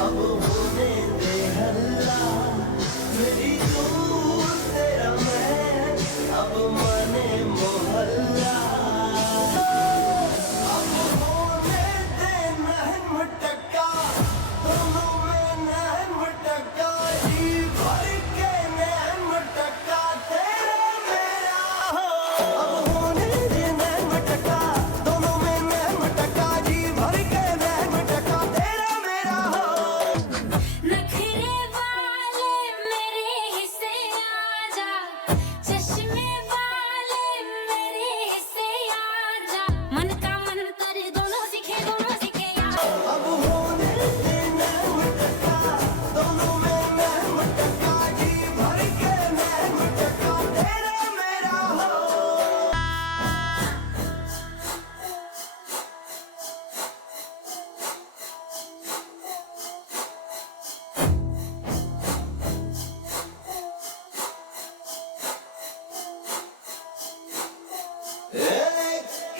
अब होने दे हल्ला, मेरी तू तेरा मैं, अब माने मोहल्ला। अब होने दे नैन मटका, दोनों में नैन मटका, जी भर के नैन मटका तेरा मेरा हो। अब होने दे नैन मटका, दोनों में नैन मटका, जी भर के नैन मटका तेरा मेरा हो। नखरे वाले मेरे हिस्से आजा, चश्मे वाले मेरे हिस्से आजा, मन का मंतर दोनों सीखे यार। अब होने दे नैन मटका, दोनों में नैन मटका, जी भर के नैन मटका तेरा मेरा हो।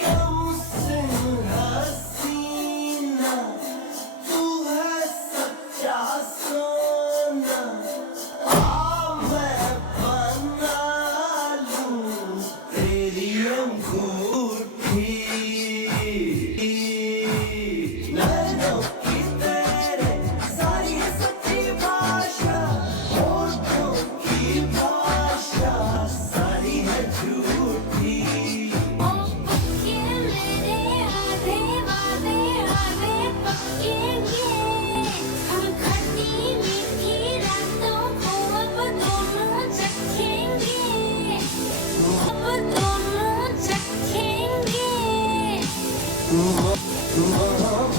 कम सिंह हसीना, तू है सच्चा सोना, आ मैं बना लूं तेरी अंगूठी। नैनों की तेरे सारी सच्ची भाषा, होठों की भाषा सारी है झूठी। ओ पक्के मेरे आधे वादे आधे पक्केंगे, हम खट्टी मीठी रातों को अब दोनों चखेंगे, अब दोनों चखेंगे।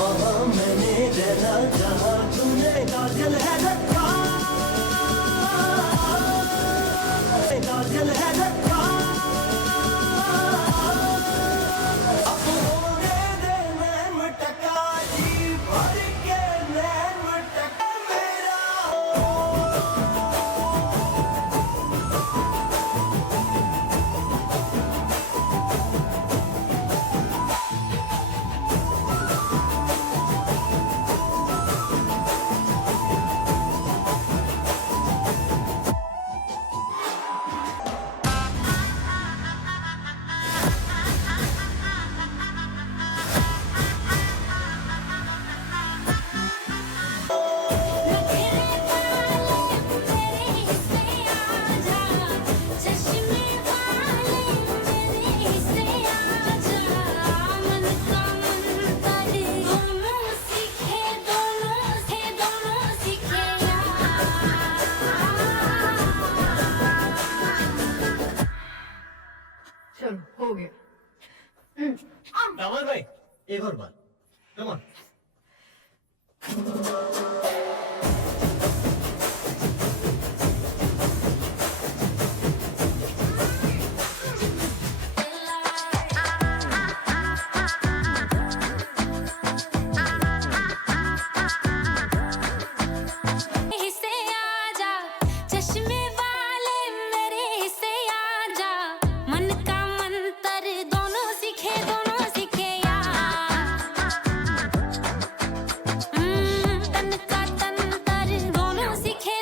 वहाँ मैंने रहना जहाँ तूने काजल है रखा, काजल है रखा। अब होने दे नैन मटका, जी भर के नैन मटका मेरा हो। नखरे वाले मेरे हिस्से आजा, चश्मे वाले मेरे हिस्से आजा, मन का मंतर दोनों सीखे यार। चलो हो गया। दामन भाई एक और बात, कम ऑन। हिस्से आजा, चश्मे वाले मेरे हिस्से आजा, मन का मंतर दोनों सीखे यार। तन का तंतर दोनों सीखे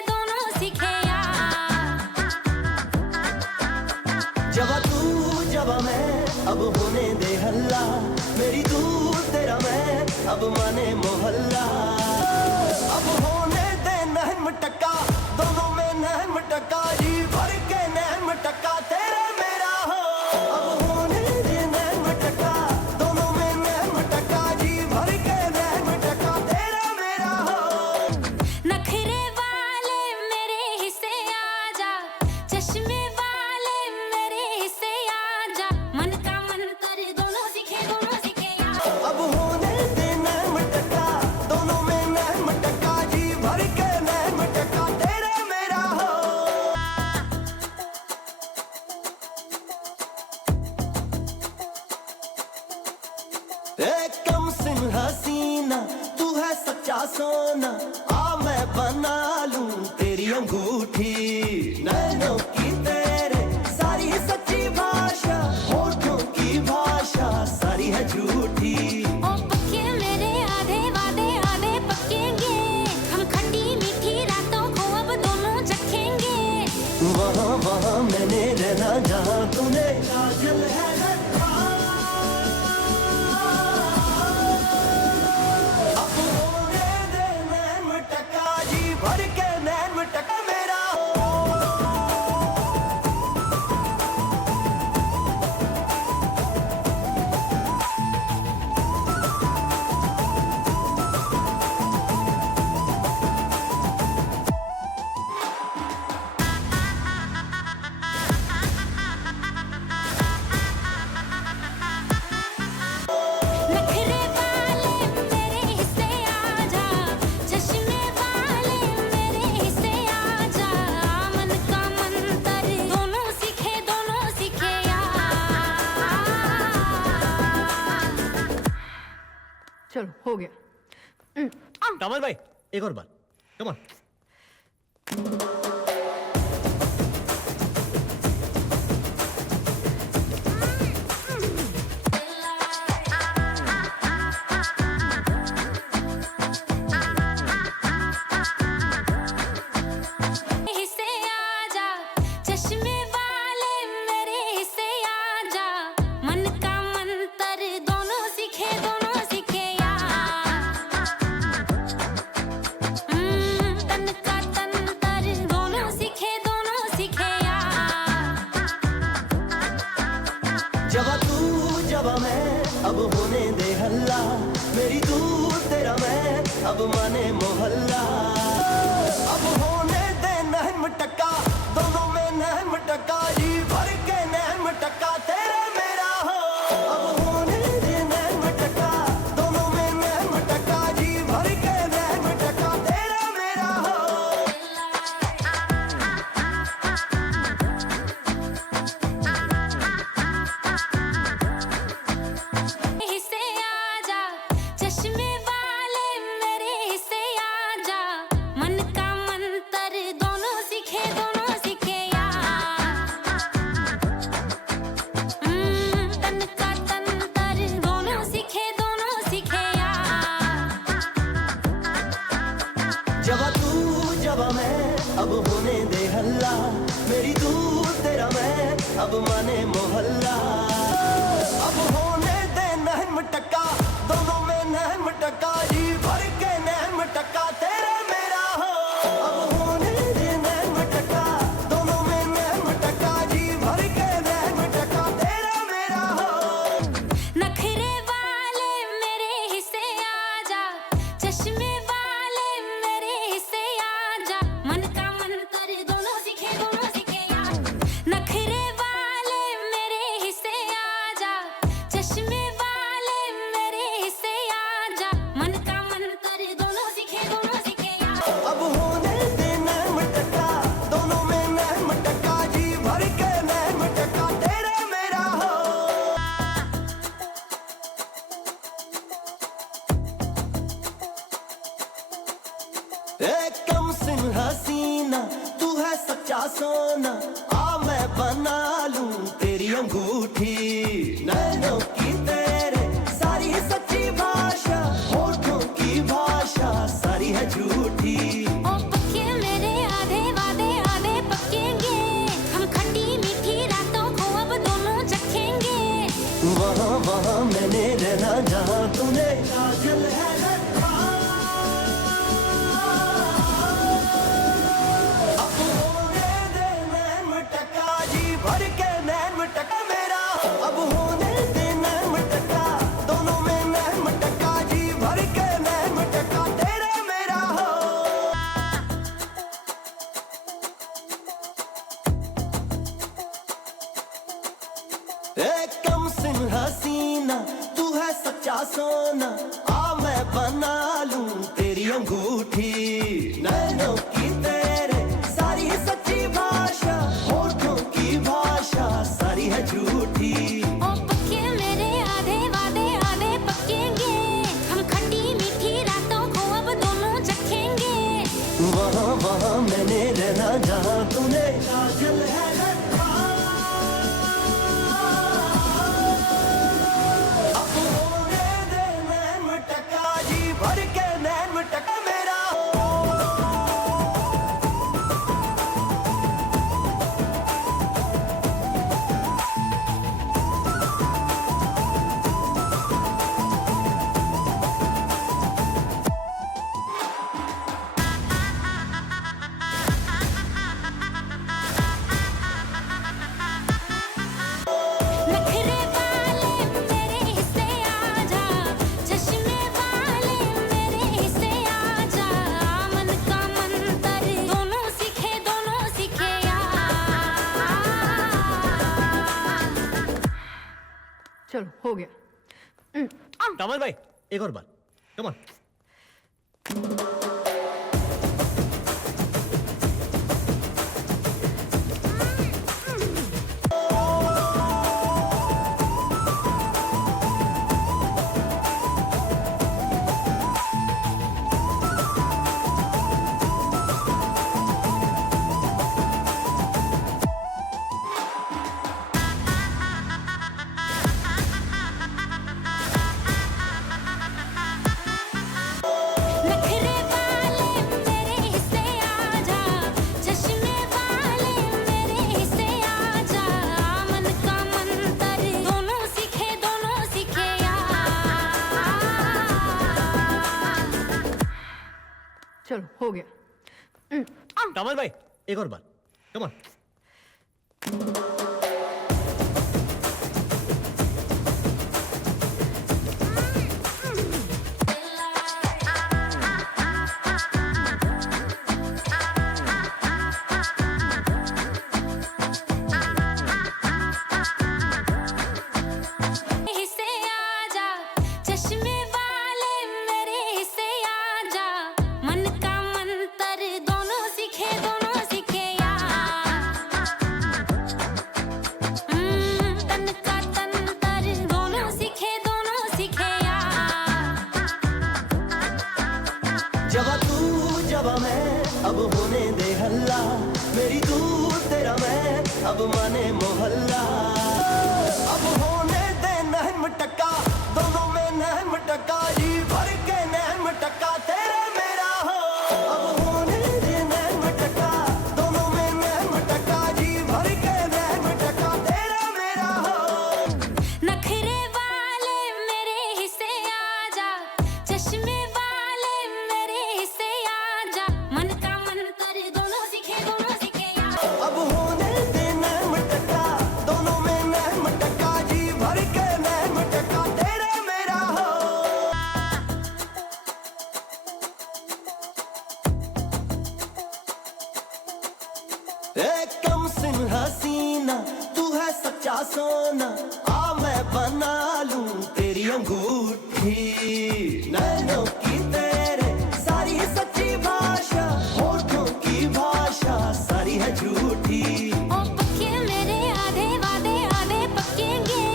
यार। जब तू जब मैं, अब होने दे हल्ला, मेरी तू तेरा मैं, अब माने मोहल्ला। अब होने दे नैन मटका, दोनों में नैन मटका, जी भर के नैन मटका तेरा मेरा हो। अब होने दे नैन मटका, दोनों में नैन मटका, जी भर के नैन मटका तेरा मेरा हो। नखरे वाले मेरे हिस्से आजा, चश्मे वाले मेरे हिस्से आजा, मन का मंतर दोनों सीखे यार। अब होने दे नैन मटका, दोनों में नैन मटका, जी भर के नैन मटका तेरा मेरा हो। कम सिंह हसीना, तू है सच्चा सोना, आ मैं बना लूं तेरी अंगूठी। नैनों की तेरे सारी सच्ची भाषा, होठों की भाषा सारी है झूठी। ओ पक्के मेरे आधे वादे आधे पक्केंगे, वहाँ वहाँ मैंने रहना जहाँ तूने काजल है रखा। अब होने दे नैन मटका जी भर के नैन मटका मेरा हो। नखरे वाले मेरे हिस्से आजा, चश्मे वाले मेरे हिस्से आजा, मन का मंतर दोनों सीखे यार। चलो हो गया। कमल भाई एक और बार, कम ऑन। हिस्से आजा, चश्मे वाले मेरे हिस्से आजा, मन का मंतर दोनों सीखे यार। तन का तंतर दोनों सीखे यार। जब तू जब मैं अब होने दे हल्ला, मेरी तू तेरा मैं अब माने मोहल्ला। अब होने दे नैन मटका, दोनों में नैन मटका जी भर के नैन मटका तेरा मेरा हो। अब होने दे नैन मटका, दोनों में नैन मटका जी भर के नैन मटका तेरा मेरा हो। हिस्से आजा, चश्मे वाले मेरे हिस्से आजा, मन का मंतर दोनों सीखे यार। तन का तंतर दोनों सीखे यार। जब तू जब मैं अब होने दे हल्ला, मेरी तू तेरा मैं अब माने मोहल्ला। अब होने दे नैन मटका, दोनों में नैन मटका जी भर के नैन मटका तेरा मेरा हो। अब होने दे नैन मटका, दोनों में नैन मटका जी भर के नैन मटका तेरा मेरा हो। नखरे वाले मेरे हिस्से आजा, चश्मे वाले मेरे हिस्से आजा, मन का मंतर दोनों सीखे यार। नखरे वाले मेरे हिस्से आजा, चश्मे वाले मेरे हिस्से आजा, मन का मंतर दोनों सीखे यार। अब होने दे नैन मटका, दोनों में नैन मटका जी भर के नैन मटका तेरा मेरा हो। ए कम सिन हसीना तू है सच्चा सोना, आ मैं बना लूं तेरी अंगूठी। नैनों की तेरे सारी सच्ची भाषा, होठों की भाषा सारी है झूठी। ओ पक्के मेरे आधे वादे आधे पक्केंगे, हम खट्टी मीठी रातों को अब दोनों चखेंगे। वहाँ वहाँ मैंने रहना जहाँ तूने काजल है रखा। अब होने दे नैन मटका जी भर के नैन मटका मेरा हो। अब होने दे नैन मटका, दोनों में नैन मटका जी भर के नैन मटका तेरा मेरा हो। ए कम सिन हसीना तू है सच्चा सोना, आ मैं बना लूं तेरी अंगूठी। नैनों की तेरे सारी सच्ची भाषा, होठों की भाषा सारी है झूठी। ओ पक्के मेरे आधे वादे आधे पक्केंगे, हम खट्टी मीठी रातों को अब दोनों चखेंगे। वहाँ वहाँ मैंने रहना जहाँ तूने काजल है रखा। अब होने दे नैन मटका जी भर के नैन मटका मेरा हो। चलो हो गया। दामद भाई एक और बार, कम ऑन। नखरे वाले मेरे हिस्से आजा, चश्मे वाले मेरे हिस्से आजा, मन का मंतर दोनों सीखे यार। चलो हो गया। दामद भाई एक और बार, कम ऑन। हिस्से आजा, चश्मे वाले मेरे हिस्से आजा, मन का मंतर दोनों सीखे यार। तन का तंतर दोनों सीखे यार। जब तू जब मैं अब होने दे हल्ला, मेरी तू तेरा मैं अब माने मोहल्ला। अब होने दे नहम टक्का, दोनों में नहम टक्का, जी भर के नहम टक्का तेरा मेरा हो। अब होने दे नहम टक्का, दोनों में नहम टक्का, जी भर के नहम टक्का तेरा मेरा हो। नखरे वाले मेरे हिस्से आजा, चश्मे वाले मेरे हिस्से आजा, मन का मंतर दोनों सीखे यार। अब होने दे नहम टक्का, दोनों में नहम टक्का, जी भर के नहम टक्का तेरा मेरा हो। एक कम सिन हसीना तू है सच्चा सोना, आ मैं बना लूं तेरी अंगूठी। नैनों की तेरे सारी सच्ची भाषा, होठों की भाषा सारी है झूठी। ओ पक्के मेरे आधे वादे आधे पक्केंगे,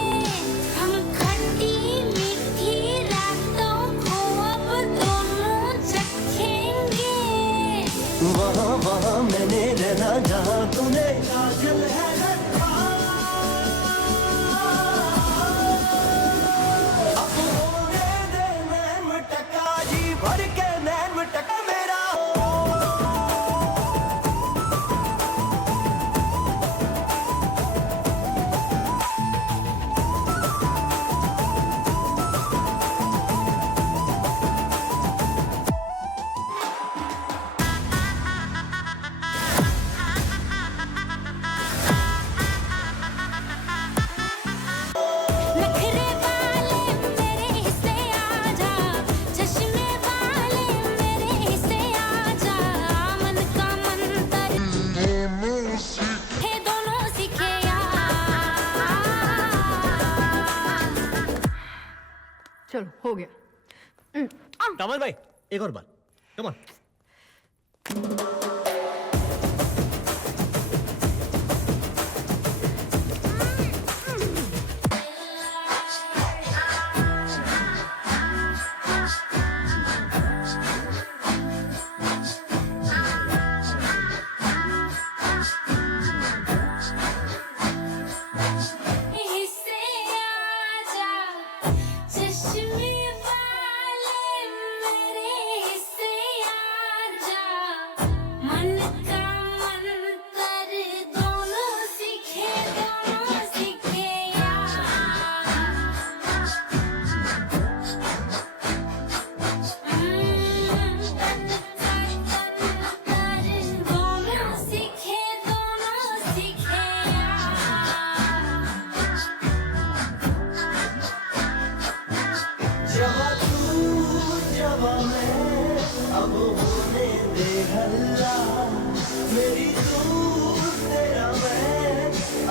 हम खट्टी मीठी रातों को अब दोनों चखेंगे। वहाँ वहाँ मैंने रहना जहाँ तूने काजल है रखा। अब होने दे नैन टका, जी भर के नैन टका मेरा हो। नखरे वाले मेरे हिस्से आजा, चश्मे वाले मेरे हिस्से आजा, मन का मंतर दोनों सीखे यार। चलो हो गया। दामद भाई एक और बार, कम ऑन। हिस्से आजा, चश्मे वाले मेरे हिस्से आजा, मन का मंतर दोनों सीखे यार। तन का तंतर दोनों सीखे यार। जब तू जब मैं अब होने दे हल्ला, मेरी तू तेरा मैं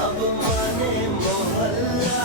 अब माने मोहल्ला।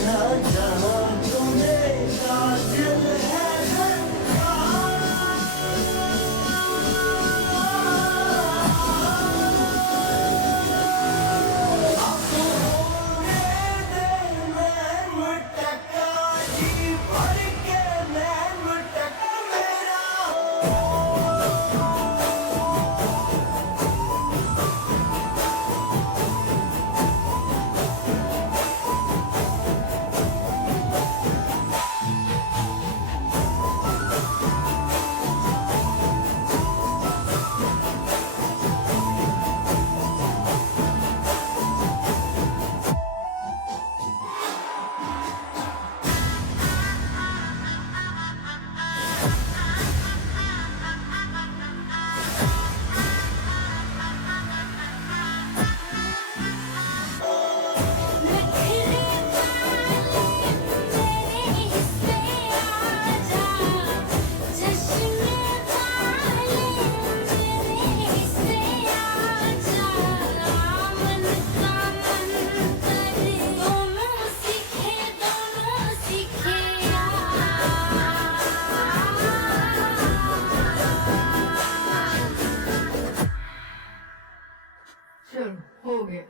ना जहाँ तुम्हें कातिल है चलो हो गया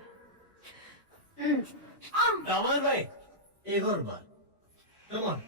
दामन भाई एक और बार कम ऑन